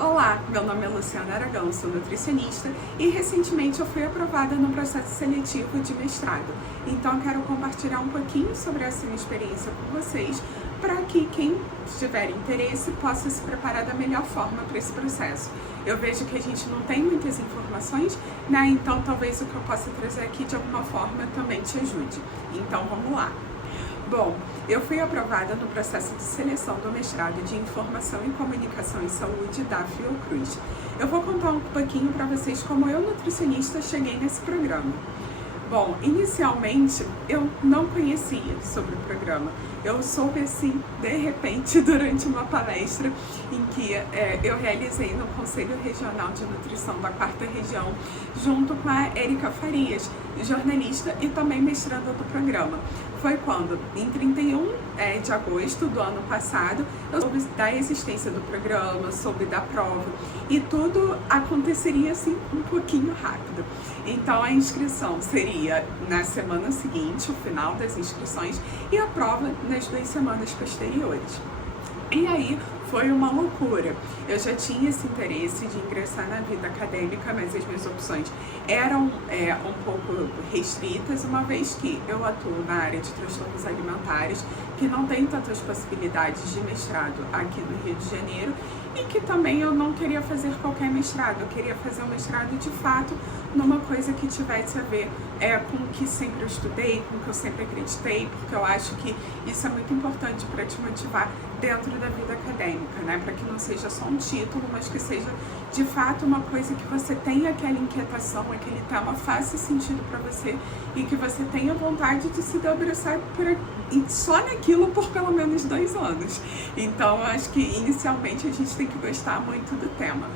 Olá, meu nome é Luciana Aragão, sou nutricionista e recentemente eu fui aprovada no processo seletivo de mestrado. Então eu quero compartilhar um pouquinho sobre essa minha experiência com vocês para que quem tiver interesse possa se preparar da melhor forma para esse processo. Eu vejo que a gente não tem muitas informações, né? Então talvez o que eu possa trazer aqui de alguma forma também te ajude. Então vamos lá. Bom, eu fui aprovada no processo de seleção do mestrado de Informação e Comunicação em Saúde da Fiocruz. Eu vou contar um pouquinho para vocês como eu, nutricionista, cheguei nesse programa. Bom, inicialmente eu não conhecia sobre o programa. Eu soube assim, de repente, durante uma palestra em que eu realizei no Conselho Regional de Nutrição da 4ª Região, junto com a Érica Farias, jornalista e também mestranda do programa. Foi quando, em 31 de agosto do ano passado, eu soube da existência do programa, soube da prova e tudo aconteceria assim um pouquinho rápido. Então a inscrição seria na semana seguinte, o final das inscrições, e a prova nas 2 semanas posteriores. E aí foi uma loucura. Eu já tinha esse interesse de ingressar na vida acadêmica, mas as minhas opções eram um pouco restritas, uma vez que eu atuo na área de transtornos alimentares, que não tem tantas possibilidades de mestrado aqui no Rio de Janeiro, e que também eu não queria fazer qualquer mestrado, eu queria fazer um mestrado de fato numa coisa que tivesse a ver com o que sempre eu estudei, com o que eu sempre acreditei, porque eu acho que isso é muito importante para te motivar dentro da vida acadêmica, né? Para que não seja só um título, mas que seja de fato uma coisa que você tenha aquela inquietação, aquele tema faça sentido para você e que você tenha vontade de se debruçar só naquilo por pelo menos 2 anos. Então, eu acho que inicialmente a gente tem que gostar muito do tema.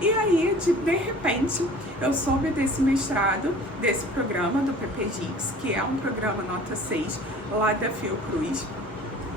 E aí, de repente, eu soube desse mestrado, desse programa do PPGIX, que é um programa nota 6 lá da Fiocruz,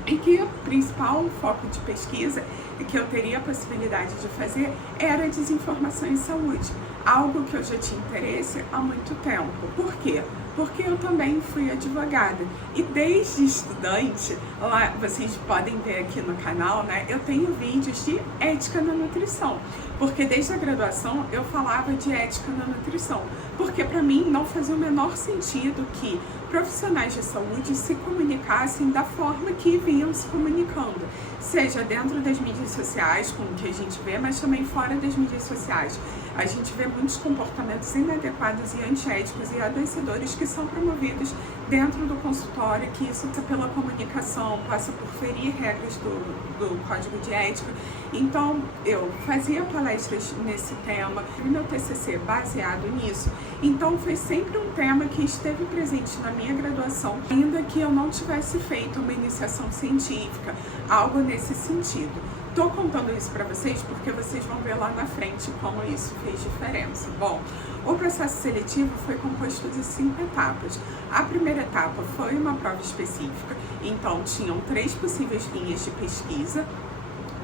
e que o principal foco de pesquisa que eu teria a possibilidade de fazer era desinformação em saúde, algo que eu já tinha interesse há muito tempo. Por quê? Porque eu também fui advogada e desde estudante, lá vocês podem ver aqui no canal, né, eu tenho vídeos de ética na nutrição, porque desde a graduação eu falava de ética na nutrição, porque para mim não fazia o menor sentido que profissionais de saúde se comunicassem da forma que vinham se comunicando, seja dentro das mídias sociais, como que a gente vê, mas também fora das mídias sociais. A gente vê muitos comportamentos inadequados e antiéticos e adoecedores que são promovidos dentro do consultório, que isso passa pela comunicação, passa por ferir regras do Código de Ética. Então, eu fazia palestras nesse tema, e meu TCC baseado nisso. Então, foi sempre um tema que esteve presente na minha graduação, ainda que eu não tivesse feito uma iniciação científica, algo nesse sentido. Estou contando isso para vocês porque vocês vão ver lá na frente como isso fez diferença. Bom, o processo seletivo foi composto de 5 etapas. A primeira etapa foi uma prova específica, então tinham 3 possíveis linhas de pesquisa.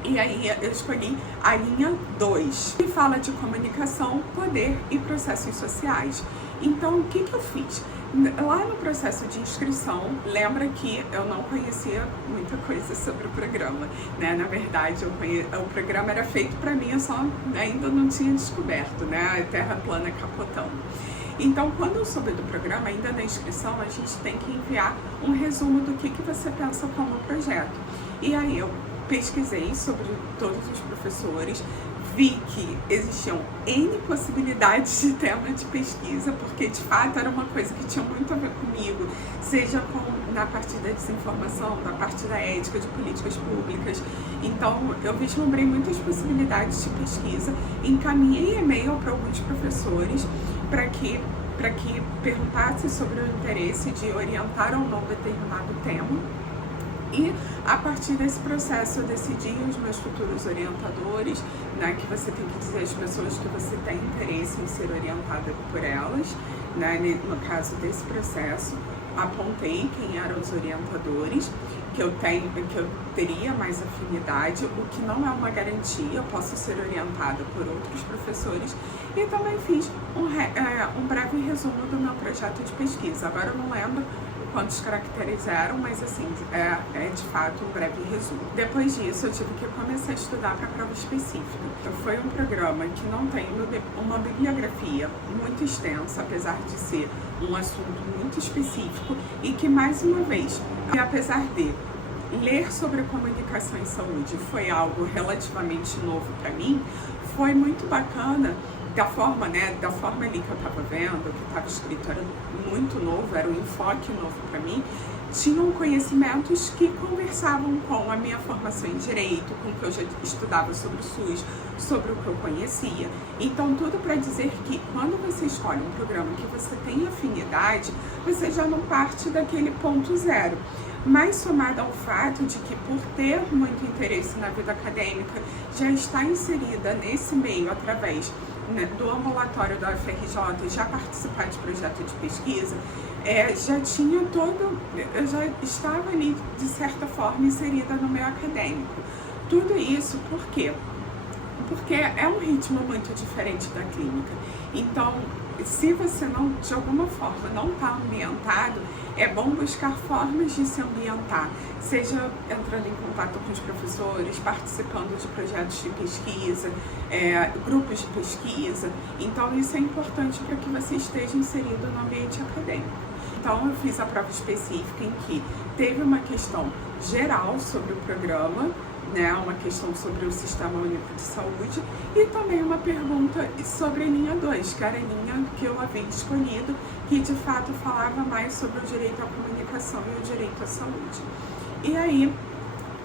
E aí eu escolhi a linha 2, que fala de comunicação, poder e processos sociais. Então, o que eu fiz? Lá no processo de inscrição, lembra que eu não conhecia muita coisa sobre o programa, né? Na verdade, o programa era feito para mim, eu só ainda não tinha descoberto, né? A Terra plana capotando. Então, quando eu soube do programa, ainda na inscrição, a gente tem que enviar um resumo do que você pensa como projeto. E aí eu pesquisei sobre todos os professores, vi que existiam N possibilidades de tema de pesquisa, porque de fato era uma coisa que tinha muito a ver comigo, seja na parte da desinformação, na parte da ética, de políticas públicas. Então eu vislumbrei muitas possibilidades de pesquisa, encaminhei e-mail para alguns professores para que perguntasse sobre o interesse de orientar ou não determinado tema. E a partir desse processo eu decidi os meus futuros orientadores, né, que você tem que dizer às pessoas que você tem interesse em ser orientada por elas, né, no caso desse processo, apontei quem eram os orientadores, que eu teria mais afinidade, o que não é uma garantia, eu posso ser orientada por outros professores, e também fiz um breve resumo do meu projeto de pesquisa. Agora eu não lembro quantos caracteres eram, mas assim, é de fato um breve resumo. Depois disso, eu tive que começar a estudar para a prova específica. Então, foi um programa que não tem uma bibliografia muito extensa, apesar de ser um assunto muito específico, e que, mais uma vez, apesar de ler sobre comunicação em saúde foi algo relativamente novo para mim, foi muito bacana da forma ali que eu estava vendo, que estava escrito, era muito novo, era um enfoque novo para mim, tinham conhecimentos que conversavam com a minha formação em Direito, com o que eu já estudava sobre o SUS, sobre o que eu conhecia. Então, tudo para dizer que quando você escolhe um programa que você tem afinidade, você já não parte daquele ponto zero. Mas somado ao fato de que, por ter muito interesse na vida acadêmica, já está inserida nesse meio através do ambulatório da UFRJ, já participar de projeto de pesquisa, eu já estava ali, de certa forma, inserida no meio acadêmico. Tudo isso por quê? Porque é um ritmo muito diferente da clínica. Então, se você não, de alguma forma, não está ambientado, é bom buscar formas de se ambientar, seja entrando em contato com os professores, participando de projetos de pesquisa, grupos de pesquisa. Então, isso é importante para que você esteja inserido no ambiente acadêmico. Então, eu fiz a prova específica em que teve uma questão geral sobre o programa, uma questão sobre o Sistema Único de Saúde e também uma pergunta sobre a linha 2, que era a linha que eu havia escolhido, que de fato falava mais sobre o direito à comunicação e o direito à saúde. E aí,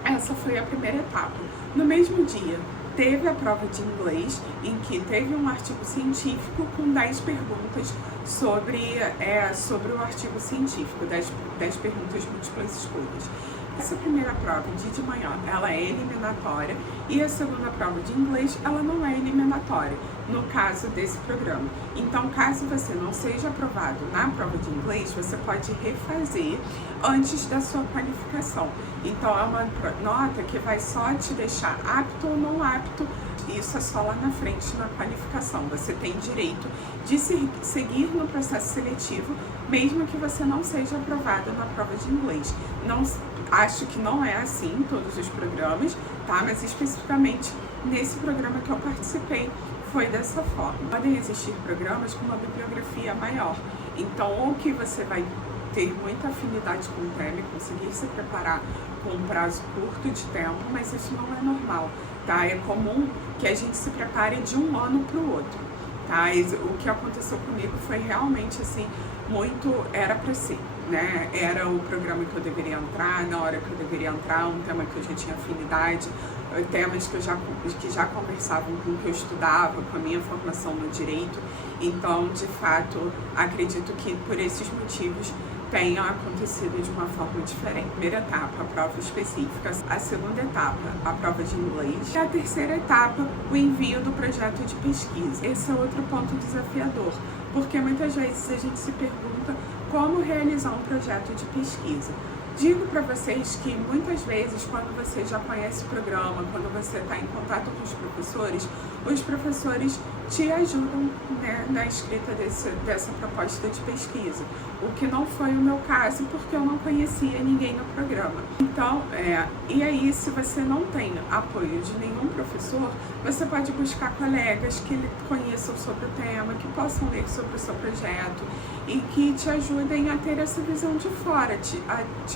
essa foi a primeira etapa. No mesmo dia, teve a prova de inglês, em que teve um artigo científico com 10 perguntas sobre o artigo científico, 10 perguntas múltiplas escolhas. Essa primeira prova de manhã, ela é eliminatória, e a segunda prova de inglês, ela não é eliminatória, no caso desse programa. Então, caso você não seja aprovado na prova de inglês, você pode refazer antes da sua qualificação. Então, é uma nota que vai só te deixar apto ou não apto. Isso é só lá na frente, na qualificação. Você tem direito de seguir no processo seletivo, mesmo que você não seja aprovado na prova de inglês. Acho que não é assim em todos os programas, tá? Mas especificamente nesse programa que eu participei foi dessa forma. Podem existir programas com uma bibliografia maior. Então, ou que você vai ter muita afinidade com o tema e conseguir se preparar com um prazo curto de tempo, mas isso não é normal, tá? É comum que a gente se prepare de um ano para o outro, tá? O que aconteceu comigo foi realmente assim, era para ser. Era o programa que eu deveria entrar, na hora que eu deveria entrar, um tema que eu já tinha afinidade, temas que já conversavam com o que eu estudava, com a minha formação no direito. Então, de fato, acredito que por esses motivos tenha acontecido de uma forma diferente. Primeira etapa, a prova específica. A segunda etapa, a prova de inglês. E a terceira etapa, o envio do projeto de pesquisa. Esse é outro ponto desafiador, porque muitas vezes a gente se pergunta como realizar um projeto de pesquisa. Digo para vocês que muitas vezes, quando você já conhece o programa, quando você está em contato com os professores te ajudam na escrita dessa proposta de pesquisa. O que não foi o meu caso, porque eu não conhecia ninguém no programa. Então, e aí, se você não tem apoio de nenhum professor, você pode buscar colegas que conheçam sobre o tema, que possam ler sobre o seu projeto e que te ajudem a ter essa visão de fora, te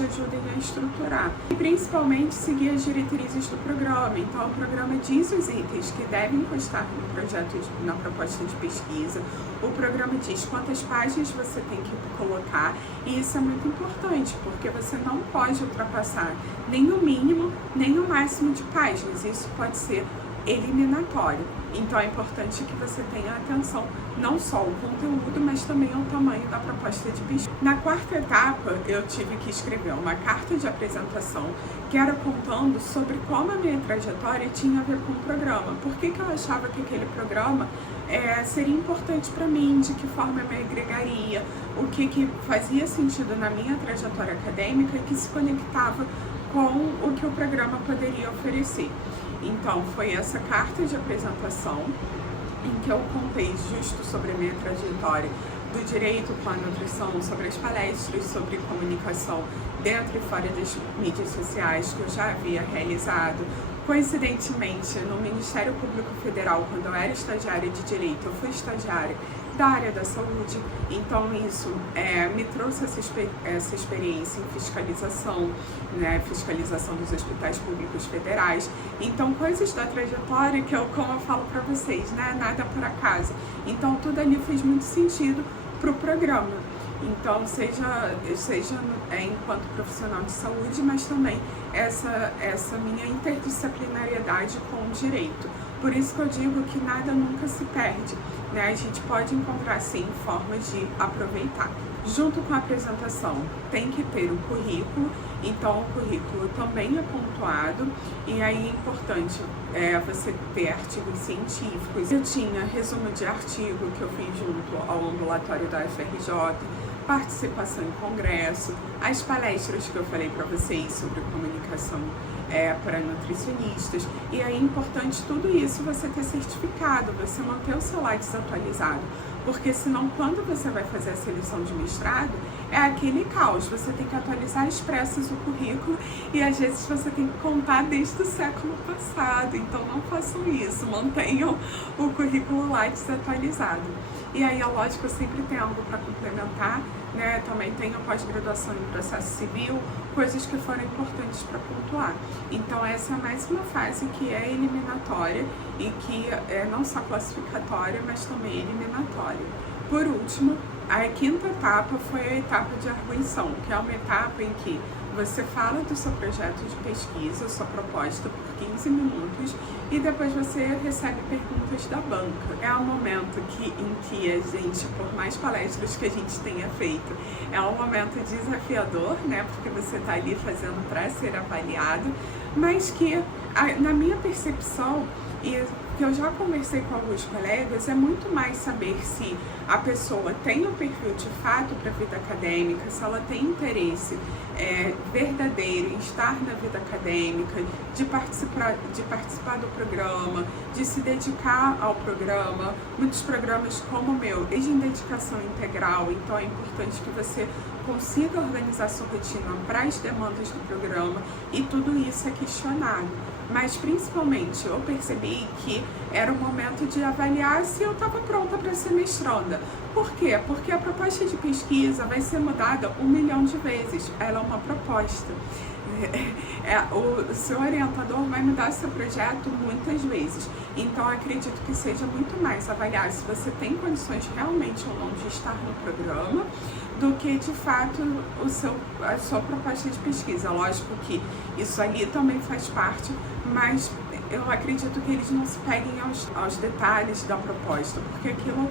ajudem a estruturar. E principalmente seguir as diretrizes do programa. Então, o programa diz os itens que devem constar no projeto, na proposta de pesquisa. O programa diz quantas páginas você tem que colocar, e isso é muito importante, porque você não pode ultrapassar nem o mínimo, nem o máximo de páginas. Isso pode ser eliminatório. Então é importante que você tenha atenção não só ao conteúdo, mas também ao tamanho da proposta de pesquisa. Na quarta etapa, eu tive que escrever uma carta de apresentação que era contando sobre como a minha trajetória tinha a ver com o programa. Por que eu achava que aquele programa seria importante para mim, de que forma eu me agregaria, o que fazia sentido na minha trajetória acadêmica e que se conectava com o que o programa poderia oferecer. Então, foi essa carta de apresentação em que eu contei justo sobre a minha trajetória do direito com a nutrição, sobre as palestras, sobre comunicação dentro e fora das mídias sociais que eu já havia realizado. Coincidentemente, no Ministério Público Federal, quando eu era estagiária de Direito, eu fui estagiária da área da saúde, então isso me trouxe essa experiência em fiscalização, né, fiscalização dos hospitais públicos federais, então coisas da trajetória que eu, como eu falo para vocês, né, nada por acaso, então tudo ali fez muito sentido para o programa. Então, seja enquanto profissional de saúde, mas também essa minha interdisciplinariedade com o direito. Por isso que eu digo que nada nunca se perde, né? A gente pode encontrar, sim, formas de aproveitar. Junto com a apresentação, tem que ter o currículo, então o currículo também é pontuado, e aí é importante você ter artigos científicos. Eu tinha resumo de artigo que eu fiz junto ao ambulatório da UFRJ, participação em congresso, as palestras que eu falei para vocês sobre comunicação para nutricionistas, e aí é importante tudo isso você ter certificado, você manter o seu Lattes atualizado, porque senão quando você vai fazer a seleção de mestrado, é aquele caos, você tem que atualizar às pressas o currículo e às vezes você tem que contar desde o século passado, então não façam isso, mantenham o currículo Lattes atualizado. E aí é lógico, sempre tem algo para complementar, né? Também tenho pós-graduação em processo civil, coisas que foram importantes para pontuar. Então essa é mais uma fase que é eliminatória e que é não só classificatória, mas também eliminatória. Por último, a quinta etapa foi a etapa de arguição, que é uma etapa em que você fala do seu projeto de pesquisa, sua proposta por 15 minutos e depois você recebe perguntas da banca. É um momento em que a gente, por mais palestras que a gente tenha feito, é um momento desafiador, né? Porque você está ali fazendo para ser avaliado, mas que, na minha percepção, e que eu já conversei com alguns colegas, é muito mais saber se a pessoa tem um perfil de fato para a vida acadêmica, se ela tem interesse verdadeiro em estar na vida acadêmica, de participar do programa, de se dedicar ao programa. Muitos programas como o meu exigem dedicação integral, então é importante que você consiga organizar sua rotina para as demandas do programa, e tudo isso é questionado. Mas principalmente eu percebi que era o momento de avaliar se eu estava pronta para ser mestranda. Por quê? Porque a proposta de pesquisa vai ser mudada 1 milhão de vezes. Ela é uma proposta. O seu orientador vai mudar seu projeto muitas vezes. Então acredito que seja muito mais avaliar se você tem condições realmente ou não de estar no programa, do que de fato a sua proposta de pesquisa. Lógico que isso ali também faz parte, mas eu acredito que eles não se peguem aos detalhes da proposta, porque aquilo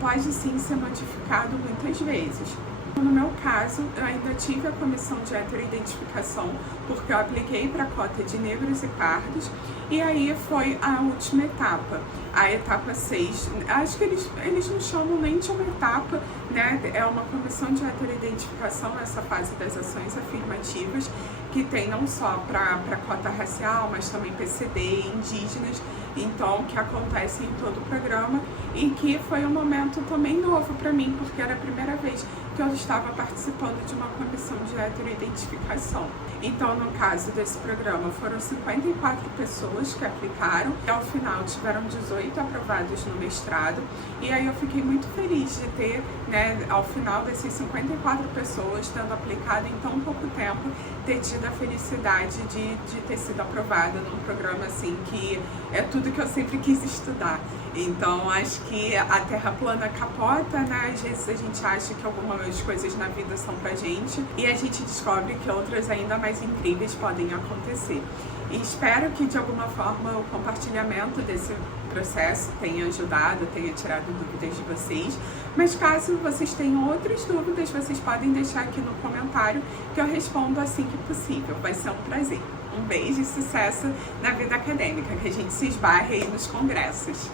pode sim ser modificado muitas vezes. No meu caso, eu ainda tive a comissão de heteroidentificação, porque eu apliquei para a cota de negros e pardos, e aí foi a última etapa, a etapa 6. Acho que eles não chamam nem de uma etapa, né? É uma comissão de heteroidentificação nessa fase das ações afirmativas, que tem não só para cota racial, mas também PCD, indígenas, então que acontece em todo o programa, e que foi um momento também novo para mim, porque era a primeira vez que eu estava participando de uma comissão de heteroidentificação. Então, no caso desse programa, foram 54 pessoas que aplicaram, e ao final tiveram 18 aprovados no mestrado, e aí eu fiquei muito feliz de ter, né, ao final dessas 54 pessoas tendo aplicado em tão pouco tempo, ter tido a felicidade de ter sido aprovada num programa assim, que é tudo que eu sempre quis estudar. Então, acho que a Terra plana capota, né? Às vezes a gente acha que algumas coisas na vida são pra gente, e a gente descobre que outras ainda mais incríveis podem acontecer. E espero que, de alguma forma, o compartilhamento desse processo tenha ajudado, tenha tirado dúvidas de vocês. Mas caso vocês tenham outras dúvidas, vocês podem deixar aqui no comentário, que eu respondo assim que possível. Vai ser um prazer. Um beijo e sucesso na vida acadêmica, que a gente se esbarre aí nos congressos.